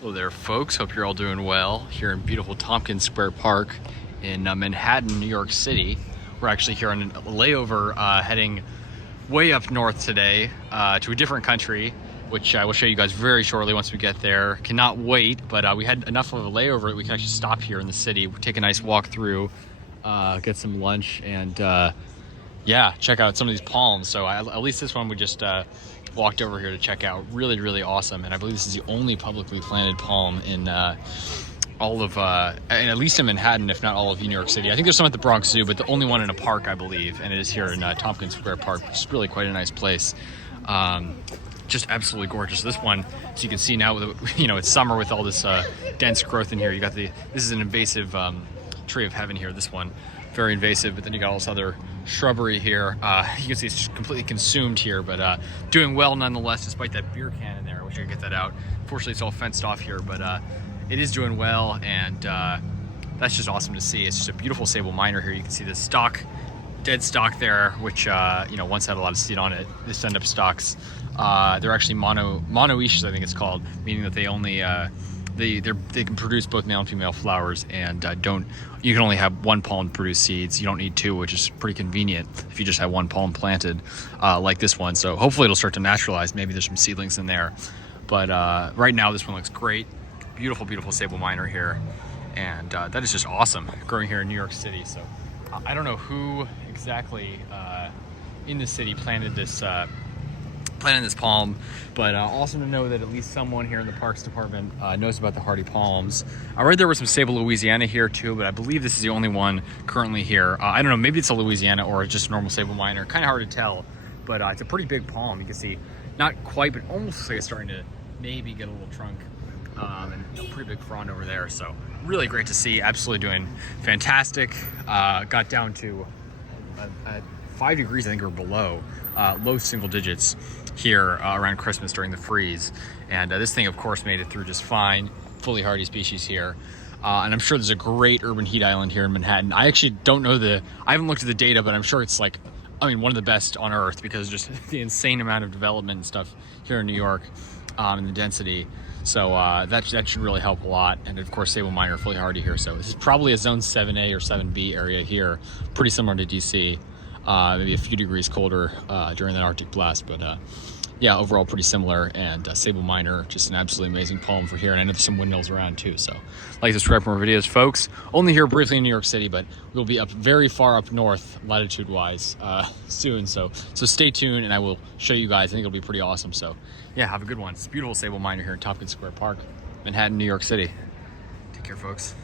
Hello there, folks. Hope you're all doing well here in beautiful Tompkins Square Park in Manhattan, New York City. We're actually here on a layover heading way up north today to a different country, which I will show you guys very shortly once we get there. Cannot wait, but we had enough of a layover that we can actually stop here in the city, take a nice walk through, get some lunch, and yeah, check out some of these palms. So at least this one we just walked over here to check out. Really, really awesome. And I believe this is the only publicly planted palm in all of, and at least in Manhattan, if not all of New York City. I think there's some at the Bronx Zoo, but the only one in a park, I believe. And it is here in Tompkins Square Park, which is really quite a nice place. Just absolutely gorgeous. This one, as you can see now, it's summer with all this dense growth in here. You got this is an invasive tree of heaven here, this one. Very invasive, but then you got all this other shrubbery here. You can see it's just completely consumed here, but doing well nonetheless, despite that beer can in there. I wish I could get that out. Fortunately, it's all fenced off here, but it is doing well, and that's just awesome to see. It's just a beautiful Sabal minor here. You can see the stalk, dead stalk there, which once had a lot of seed on it. This end up stalks. They're actually monoecious, I think it's called, meaning that they only they can produce both male and female flowers, and you can only have one pollen produce seeds. You don't need two, which is pretty convenient if you just have one pollen planted like this one. So hopefully it'll start to naturalize. Maybe there's some seedlings in there, but right now this one looks great. Beautiful, beautiful Sabal minor here, and that is just awesome growing here in New York City. So I don't know who exactly in the city planted this palm, but awesome to know that at least someone here in the Parks Department knows about the hardy palms. I read there was some Sabal Louisiana here too, but I believe this is the only one currently here. I don't know, maybe it's a Louisiana or just a normal Sabal minor. Kind of hard to tell, but it's a pretty big palm. You can see, not quite, but almost like it's starting to maybe get a little trunk, and a pretty big frond over there. So really great to see. Absolutely doing fantastic. Got down to 5 degrees, I think, or below, low single digits here around Christmas during the freeze. And this thing, of course, made it through just fine. Fully hardy species here. And I'm sure there's a great urban heat island here in Manhattan. I actually don't know I haven't looked at the data, but I'm sure it's one of the best on earth, because just the insane amount of development and stuff here in New York, and the density. So that should really help a lot. And of course, Sabal minor fully hardy here. So this is probably a zone 7A or 7B area here. Pretty similar to DC. Maybe a few degrees colder during that Arctic blast, but yeah, overall pretty similar. And Sabal minor, just an absolutely amazing palm for here. And I know there's some windmills around too, so like to subscribe for more videos, folks. Only here briefly in New York City, but we'll be up very far up north, latitude-wise, soon. So stay tuned, and I will show you guys. I think it'll be pretty awesome. So yeah, have a good one. It's a beautiful Sabal minor here in Tompkins Square Park, Manhattan, New York City. Take care, folks.